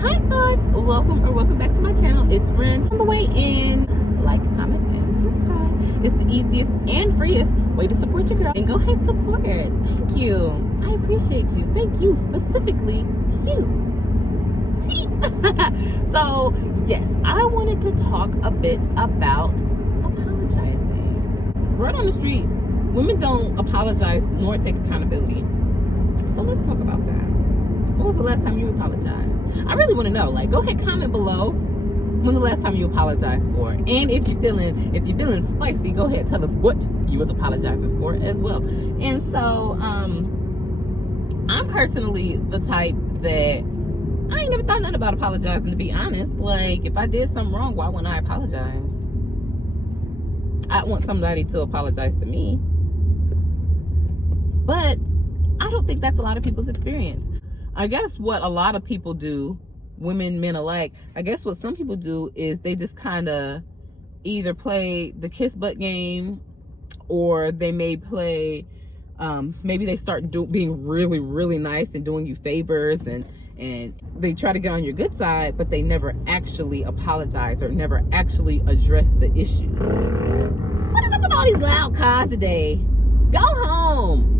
Hi thoughts, welcome back to my channel. It's Ren. On the way in, like, comment, and subscribe. It's the easiest and freest way to support your girl. And go ahead, support it. Thank you. I appreciate you. Thank you, specifically you. So yes, I wanted to talk a bit about apologizing. Right on the street, women don't apologize nor take accountability. So let's talk about that. When was the last time you apologized? I really want to know. Like, go ahead, comment below when the last time you apologized for. And if you're feeling spicy, go ahead, tell us what you was apologizing for as well. And so, I'm personally the type that I ain't never thought nothing about apologizing, to be honest. Like, if I did something wrong, why wouldn't I apologize? I want somebody to apologize to me. But I don't think that's a lot of people's experience. I guess what a lot of people do, women, men alike, I guess what some people do is they just kind of either play the kiss butt game, or they may play, maybe they start being really, really nice and doing you favors, and they try to get on your good side, but they never actually apologize or never actually address the issue. What is up with all these loud cars today? Go home.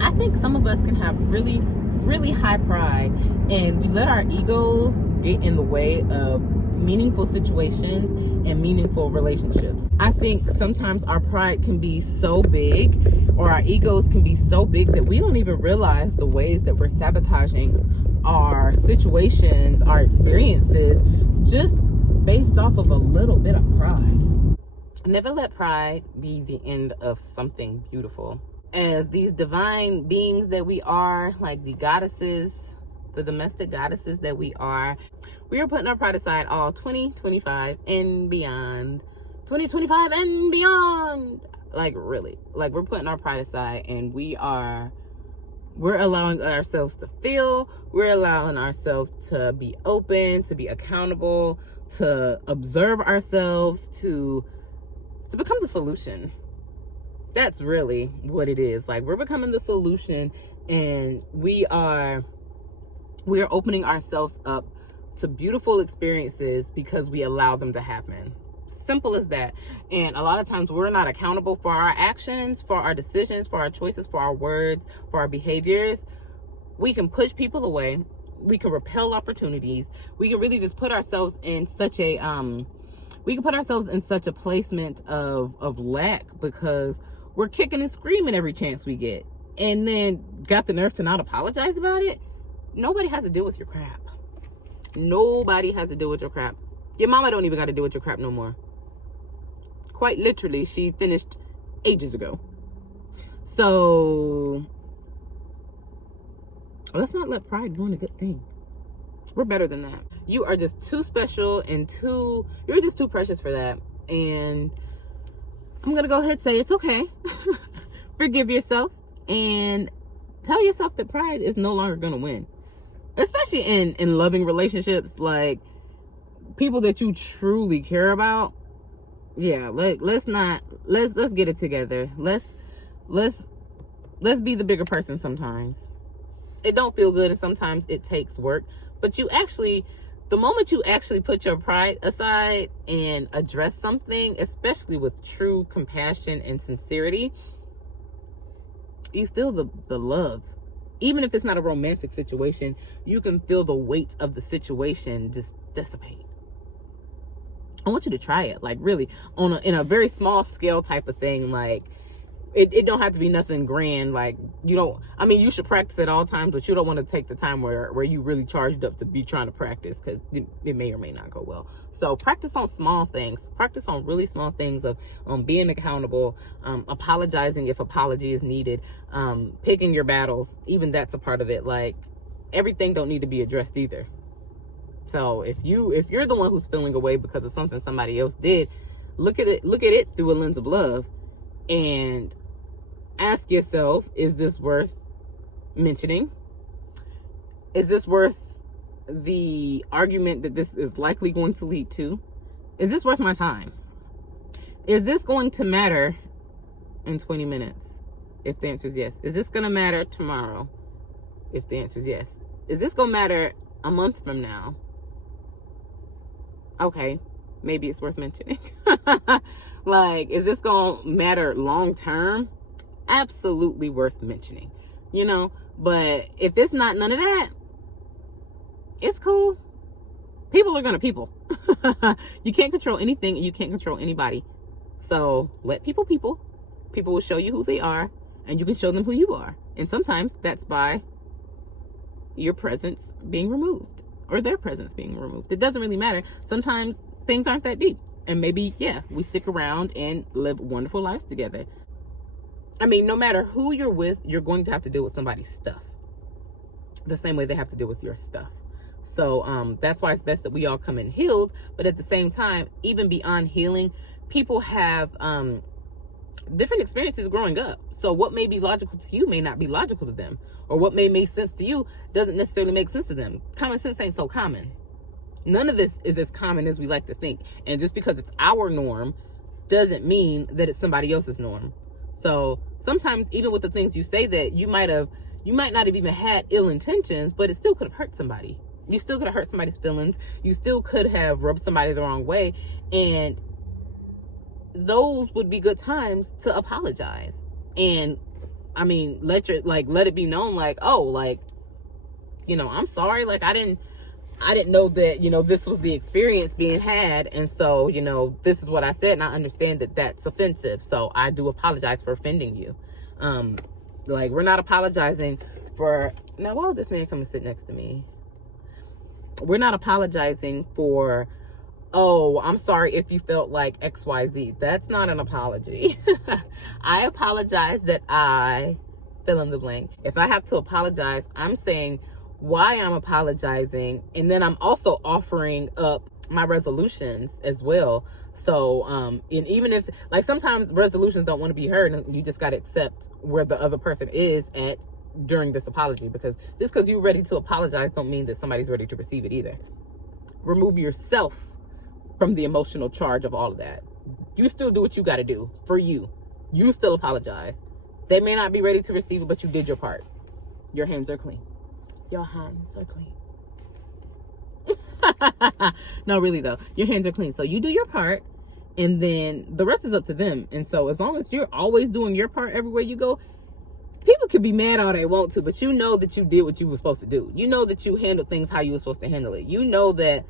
I think some of us can have really, really high pride, and we let our egos get in the way of meaningful situations and meaningful relationships. I think sometimes our pride can be so big, or our egos can be so big, that we don't even realize the ways that we're sabotaging our situations, our experiences, just based off of a little bit of pride. Never let pride be the end of something beautiful. As these divine beings that we are, like the goddesses, the domestic goddesses that we are putting our pride aside all 2025 and beyond. 2025 and beyond. Like, really. Like, we're putting our pride aside, and we're allowing ourselves to feel. We're allowing ourselves to be open, to be accountable, to observe ourselves, to become the solution. That's really what it is. Like, we're becoming the solution, and we are opening ourselves up to beautiful experiences because we allow them to happen. Simple as that. And a lot of times we're not accountable for our actions, for our decisions, for our choices, for our words, for our behaviors. We can push people away. We can repel opportunities. We can really just put ourselves in such a placement of lack, because we're kicking and screaming every chance we get, and then got the nerve to not apologize about it. Nobody has to deal with your crap. Nobody has to deal with your crap. Your mama don't even got to deal with your crap no more. Quite literally, she finished ages ago. So let's not let pride ruin a good thing. We're better than that. You are just too special, and you're just too precious for that. And I'm going to go ahead and say it's okay. Forgive yourself and tell yourself that pride is no longer going to win. Especially in loving relationships, like people that you truly care about. Yeah, let's get it together. Let's be the bigger person sometimes. It don't feel good, and sometimes it takes work. But the moment you actually put your pride aside and address something, especially with true compassion and sincerity, you feel the love. Even if it's not a romantic situation, you can feel the weight of the situation just dissipate. I want you to try it, like, really, in a very small scale type of thing. Like, it don't have to be nothing grand. Like, you should practice at all times, but you don't want to take the time where you really charged up to be trying to practice, because it may or may not go well. So practice on small things. Practice on really small things of being accountable, apologizing if apology is needed, picking your battles. Even that's a part of it. Like, everything don't need to be addressed either. So if you're the one who's feeling away because of something somebody else did, look at it through a lens of love, and ask yourself, is this worth mentioning? Is this worth the argument that this is likely going to lead to? Is this worth my time? Is this going to matter in 20 minutes? If the answer is yes. Is this going to matter tomorrow? If the answer is yes. Is this gonna matter a month from now? Okay, maybe it's worth mentioning. Like, is this gonna matter long term? Absolutely worth mentioning, you know. But if it's not none of that, it's cool. People are gonna people. You can't control anything and you can't control anybody. So let people. People will show you who they are, and you can show them who you are. And sometimes that's by your presence being removed or their presence being removed. It doesn't really matter. Sometimes things aren't that deep. And maybe, yeah, we stick around and live wonderful lives together. I mean, no matter who you're with, you're going to have to deal with somebody's stuff the same way they have to deal with your stuff. So that's why it's best that we all come in healed. But at the same time, even beyond healing, people have different experiences growing up. So what may be logical to you may not be logical to them. Or what may make sense to you doesn't necessarily make sense to them. Common sense ain't so common. None of this is as common as we like to think. And just because it's our norm doesn't mean that it's somebody else's norm. So sometimes even with the things you say that you might not have even had ill intentions, but it still could have hurt somebody. You still could have hurt somebody's feelings. You still could have rubbed somebody the wrong way. And those would be good times to apologize. And I mean, let it be known, like, oh, like, you know, I'm sorry. Like, I didn't know that, you know, this was the experience being had. And so, you know, this is what I said. And I understand that that's offensive. So I do apologize for offending you. Like, we're not apologizing for, now, why would this man come and sit next to me? We're not apologizing for, oh, I'm sorry if you felt like XYZ. That's not an apology. I apologize that I fill in the blank. If I have to apologize, I'm saying why I'm apologizing, and then I'm also offering up my resolutions as well. So and even if, like, sometimes resolutions don't want to be heard, and you just got to accept where the other person is at during this apology, because just because you're ready to apologize don't mean that somebody's ready to receive it either. Remove yourself from the emotional charge of all of that. You still do what you got to do for you. You still apologize. They may not be ready to receive it, but you did your part. Your hands are clean. Your hands are clean. No, really though, your hands are clean. So you do your part, and then the rest is up to them. And so as long as you're always doing your part everywhere you go, people can be mad all they want to, but you know that you did what you were supposed to do. You know that you handled things how you were supposed to handle it. You know that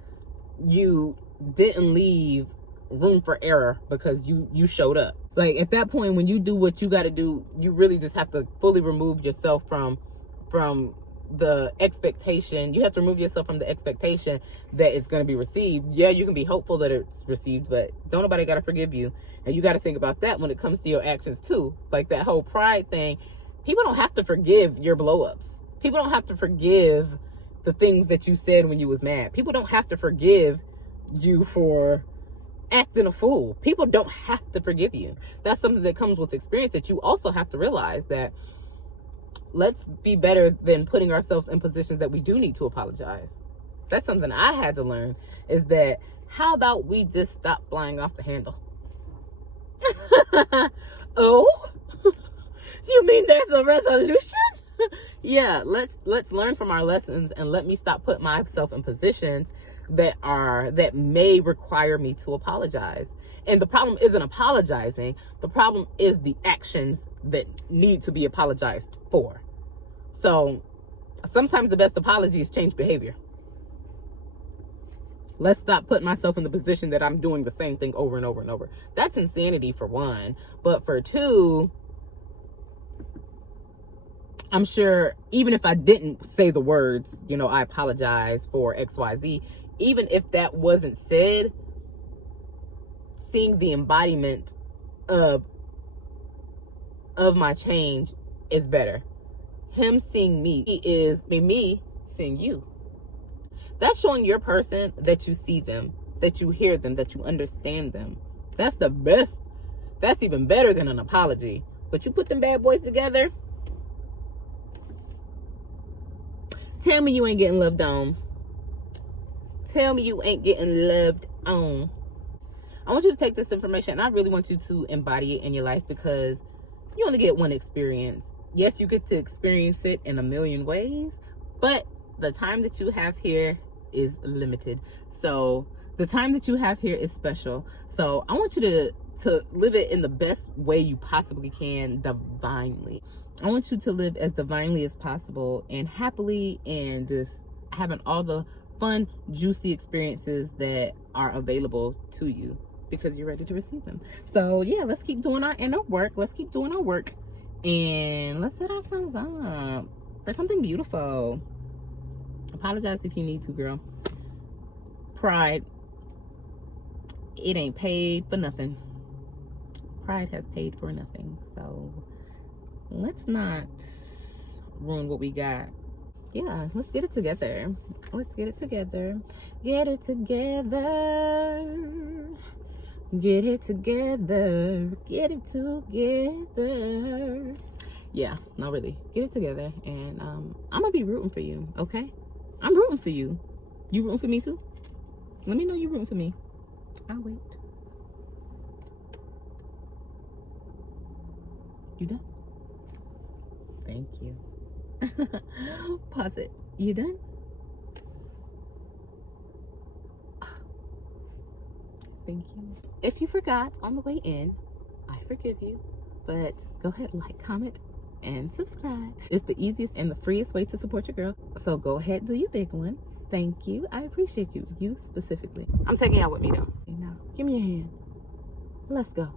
you didn't leave room for error because you showed up. Like, at that point, when you do what you got to do, you really just have to fully remove yourself from the expectation. You have to remove yourself from the expectation that it's going to be received. Yeah, you can be hopeful that it's received, but don't nobody got to forgive you. And you got to think about that when it comes to your actions too. Like that whole pride thing. People don't have to forgive your blow-ups. People don't have to forgive the things that you said when you was mad. People don't have to forgive you for acting a fool. People don't have to forgive you. That's something that comes with experience, that you also have to realize that let's be better than putting ourselves in positions that we do need to apologize. That's something I had to learn, is that how about we just stop flying off the handle? Oh, you mean there's a resolution? Yeah, let's learn from our lessons, and let me stop putting myself in positions that may require me to apologize. And the problem isn't apologizing. The problem is the actions that need to be apologized for. So sometimes the best apology is change behavior. Let's stop putting myself in the position that I'm doing the same thing over and over and over. That's insanity, for one. But for two, I'm sure even if I didn't say the words, you know, I apologize for XYZ, even if that wasn't said, seeing the embodiment of my change is better. Him seeing me is me seeing you. That's showing your person that you see them, that you hear them, that you understand them. That's the best. That's even better than an apology. But you put them bad boys together. Tell me you ain't getting loved on. Tell me you ain't getting loved on. I want you to take this information, and I really want you to embody it in your life, because you only get one experience. Yes, you get to experience it in a million ways, but the time that you have here is limited. So the time that you have here is special. So I want you to live it in the best way you possibly can, divinely. I want you to live as divinely as possible and happily, and just having all the fun, juicy experiences that are available to you because you're ready to receive them. So yeah, let's keep doing our inner work. Let's keep doing our work, and let's set ourselves up for something beautiful. Apologize if you need to, girl. Pride, it ain't paid for nothing. Pride has paid for nothing. So let's not ruin what we got. Yeah, let's get it together. Let's get it together. Get it together. Get it together. Get it together. Yeah, no, really. Get it together. And I'm gonna be rooting for you, okay? I'm rooting for you. You rooting for me too? Let me know you rooting for me. I'll wait. You done? Thank you. Pause it. You done? Thank you. If you forgot on the way in, I forgive you. But go ahead, like, comment, and subscribe. It's the easiest and the freest way to support your girl. So go ahead, do your big one. Thank you. I appreciate you. You specifically. I'm taking y'all with me though. Now, give me your hand. Let's go.